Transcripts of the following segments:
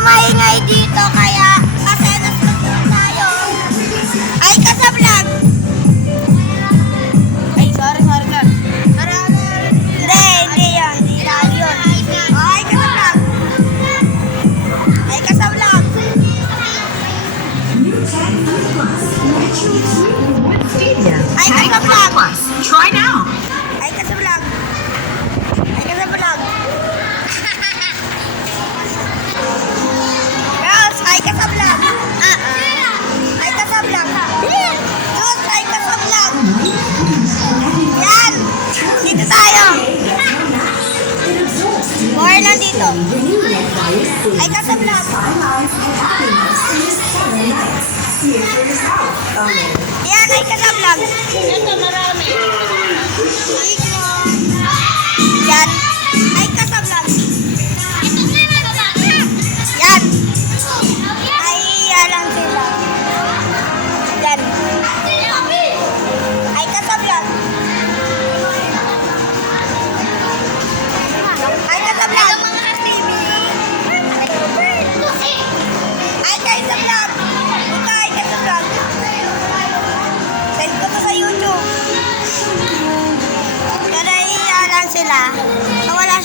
maingay dito kaya masenas tayo. Ay ka sa vlog. Ay, sorry guys. Hindi yan. Hindi yan yun. Ay ka sa vlog. Ay ka sa vlog. Ay ka sa vlog. Try now. Ay ka sa vlog. Ay ka sa vlog. Girls, ay ka sa vlog. Ay ka sa vlog. Girls, ay ka sa vlog. Yan. Dito tayo. More lang dito. Ay ka sa vlog. Yan, ay ka sa vlog. Ito, marami. Yan. Ay ka sa vlog. Yan. Ay, lang sila. Yan. Ay ka sa vlog. Ay ka sa vlog. Ay ka sa vlog. Ay ka sa vlog. Send ko to sa YouTube. Pero iya lang sila. Wala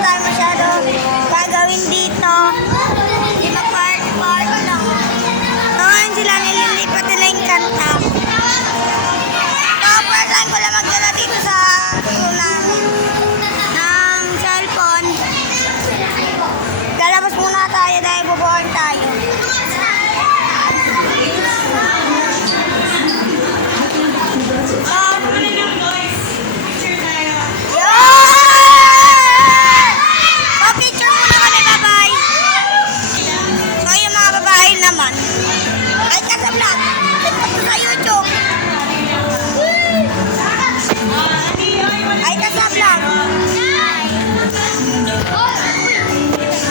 tayo masyado gagawin dito. Di mag-party lang. Ngayon sila nililipat nila yung kanta. Tapos saan ko lang magdala dito sa ulang ng cellphone. Lalabas muna tayo dahil bubuhan tayo. Pa-picture muna kami, bye-bye. So yung mga babae naman, ay ka sa vlog. Send ko sa YouTube.